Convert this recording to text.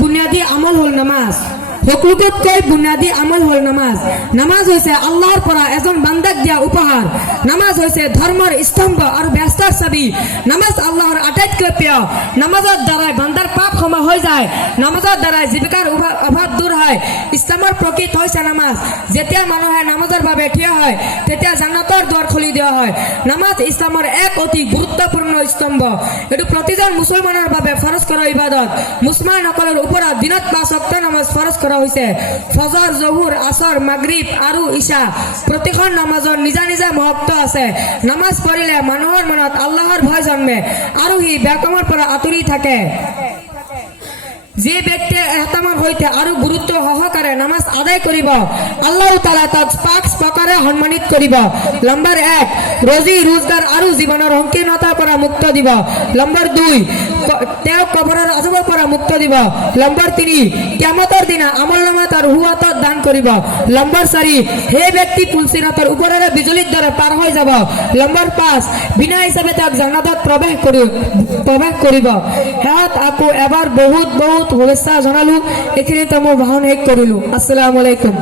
বুনিয়াদী আমল হল নামাজ। সকলোতকৈ বুনিয়াদী আমল হল নামাজ। নামাজ হৈছে আল্লাহৰ পৰা এজন বান্দাক দিয়া উপহাৰ। নামাজ হৈছে ধৰ্মৰ স্তম্ভ আৰু ব্যস্তৰ চাবি। নামাজ আল্লাহৰ আটাইতকৈ প্ৰিয়। নামাজৰ দ্বাৰাই বান্দাৰ পাপ ক্ষমা হৈ যায়। নামাজৰ দ্বাৰাই জীৱিকাৰ অভাৱ দূৰ হয়। ইছলামৰ প্ৰকৃত হৈছে নামাজ। যেতিয়া মানুহে নামাজৰ বাবে থিয় হয় তেতিয়া জান্নাতৰ দুৱাৰ খুলি দিয়া হয়। নামাজ ইছলামৰ এক অতি গুৰুত্বপূৰ্ণ স্তম্ভ। এইটো প্ৰতিজন মুছলমানৰ বাবে ফৰজ কৰা ইবাদত। মুছলমানসকলৰ ওপৰত দিনত 5 ওয়াক্ত নামাজ ফৰজ কৰা হৈছে। ফজৰ, জহুৰ, আসৰ, মাগৰিব আৰু ইশা প্ৰতিখন নামাজৰ নিজা নিজা মহত্ব আছে। নামাজ পঢ়িলে মানুহৰ মনত আল্লাহৰ ভয় জন্মে আৰু সি বেকামৰ পৰা আঁতৰি থাকে। যে ব্যক্তিয়ে এহতামৰ সৈতে আৰু গুৰুত্ব সহকাৰে নামাজ আদায় কৰিব আল্লাহ তাআলা তাক 5 প্ৰকাৰে সন্মানিত কৰিব। নম্বৰ 1, ৰজি ৰোজগাৰ আৰু জীৱনৰ সংকীৰ্ণতাৰ পৰা মুক্ত দিব। নম্বৰ 2, তেওঁ কবৰৰ আযাবৰ পৰা মুক্ত দিব। নম্বৰ 3, কিয়ামতৰ দিনা আমলনামাত আৰু হুৱাতত দান কৰিব। নম্বৰ 4, সেই ব্যক্তি পুলচিৰাতৰ ওপৰেৰে বিজুলীৰ দৰে পাৰ হৈ যাব। নম্বৰ 5, বিনা হিচাপে তাক জান্নাতত প্ৰৱেশ কৰিব। হেত আকৌ এবাৰ বহুত শুভেচ্ছা জনালো। এইখিনিতে মই ভাষণ শেষ কৰিলো। আসসালামু আলাইকুম।